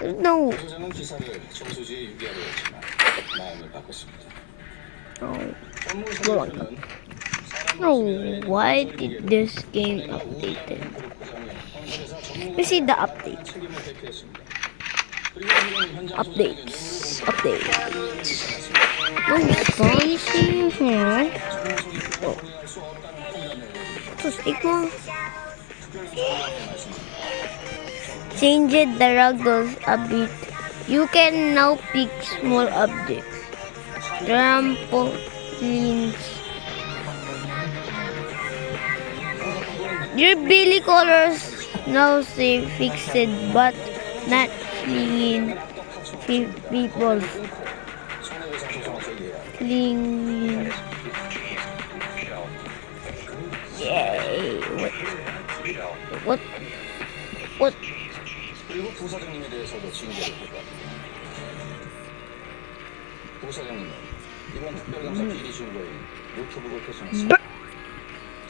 No. 부소장은 기사를 정수지에 유기하려 했지만 마음을 바꿨습니다. No. 전문 Well, 서류는 no. Why did this game updated? Let's see the update. 책임을 회피했습니다. Updates. Updates. No spicy here. Oh. So stigma. Changed the ruggles a bit. You can now pick small objects. Trampolines. Your Billy colors now say fixed but not fleeing people. Fleeing. Yay. What? What? 그리고 부사장님에 대해서도 징계를 받았습니다. 부사장님은 이번 특별감사 비리 신고에 노트북을 폐쇄했습니다.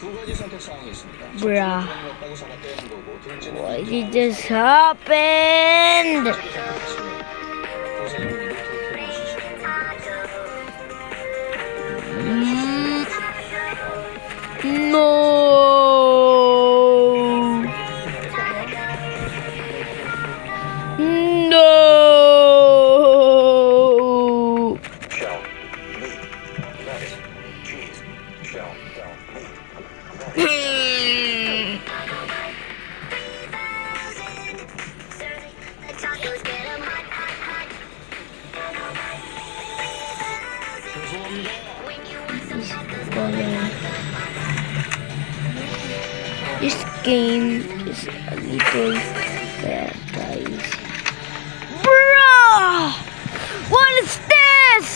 두 가지 선택 사항이 있습니다. Bruh. 없다고 사과 떼는 거고 둘째는 Why did this happen? 부사장님이 노트북 폐쇄 시식을 No. No. This game is a little bad, guys. Bruh! What is this?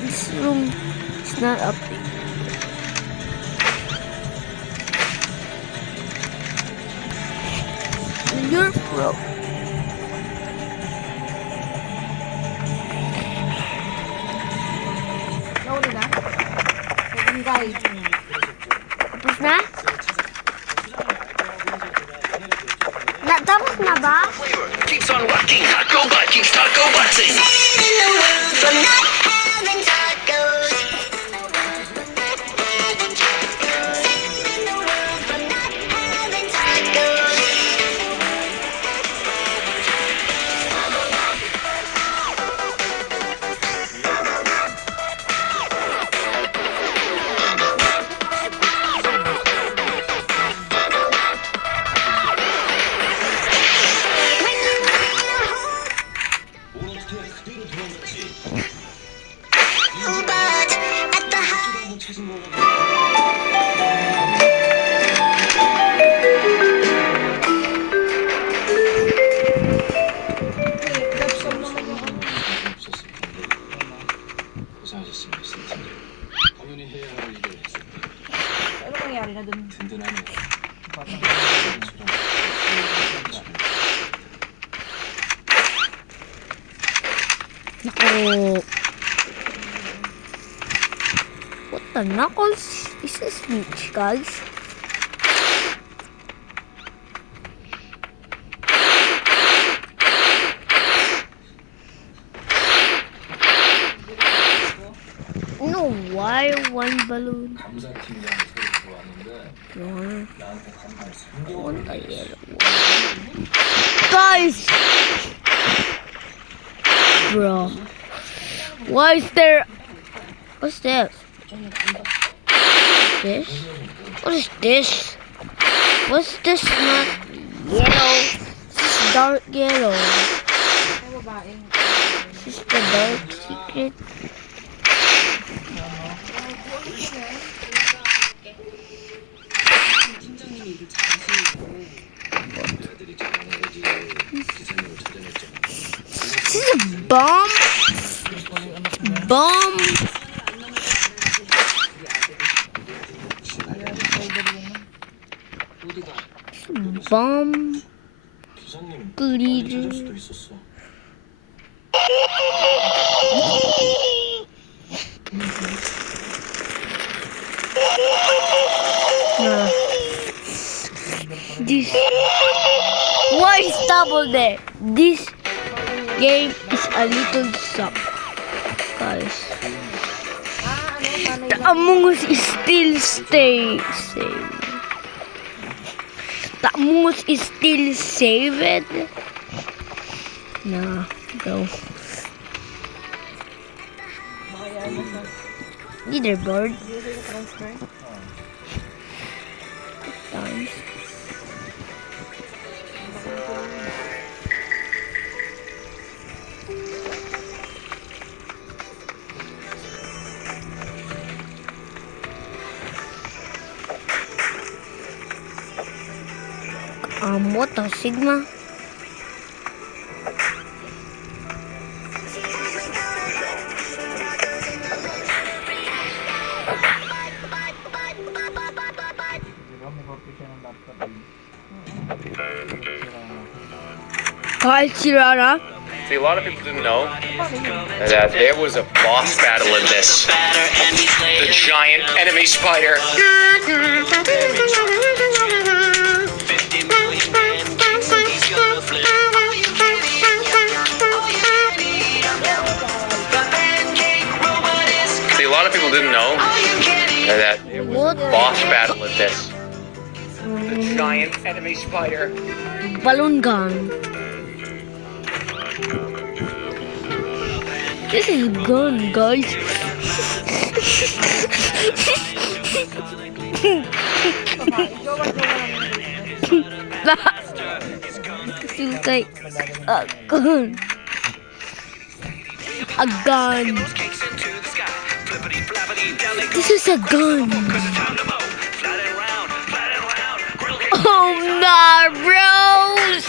This room is not updated. You're broke. Tapos na? Tapos na ba? Keeps on rocking, hot go Vikings, taco boxing. From not having tacos. From not having tacos. But at the house. 고생하셨습니다. 팀장. 당연히 해야 할 일을 했습니다. Ano nangyari na dun? 든든하네요. Naku. What the knuckles? Is this Snitch, guys? No, why one balloon? 감사팀장이 새로 들어왔는데 One, 나한테 한 3개월 one, a yellow one. Guys! Bro. Why is there... What's this? This? What is this? What's this not yellow? This is dark yellow. May babaeng. This is the dark secret. This is a bomb? Bomb? Bomb? 기사님 그리드. 찾을 수도 있었어. This. What stop all there. This game is a little suck, guys. The Among Us is still stay safe. The Among Us is still saved. Nah, go. Leaderboard. Times. What a Sigma? Hi, Sirana. See, a lot of people didn't know that there was a boss battle in this. The giant enemy spider. See, a lot of people didn't know that there was What? a boss battle in this. The giant enemy spider. Balloon gun. This is gun, guys. Feels like a gun. A gun. This is a gun. Oh no, bros!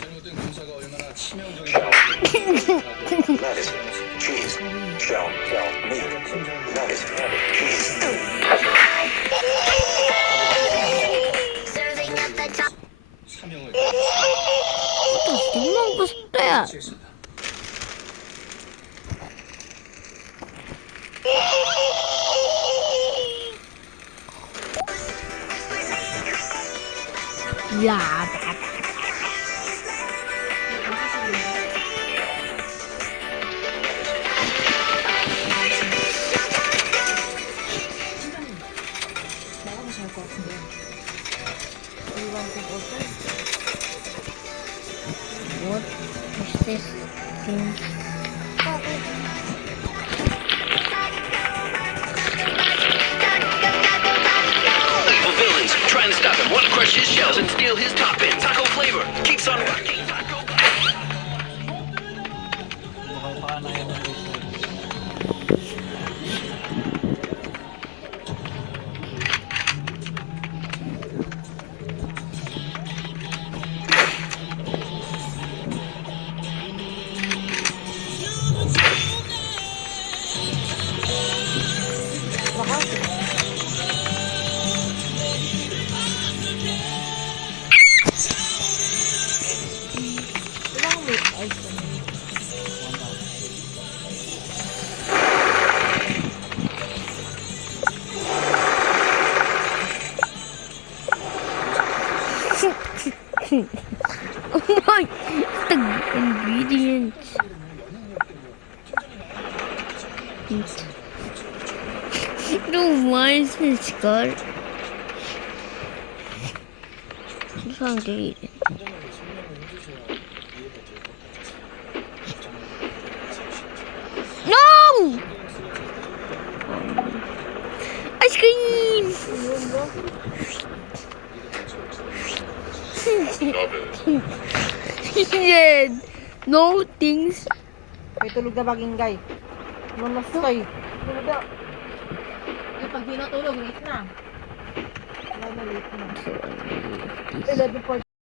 잘못된 검사가 얼마나 치명적인지 Serving at the top. 사명을 Tingnan ko sa 다했습니다. Yeah. What is this thing? Evil villains trying to stop him. Want to crush his shells and steal his toppings. Taco flavor keeps on rocking. Oh my, the ingredients. No, why is this good? It's hungry. No! Ice cream! Yan. No things. May tulog na baging guy. Mamasay. Eh, pag di natulog, late na. Wala na late na. 11:40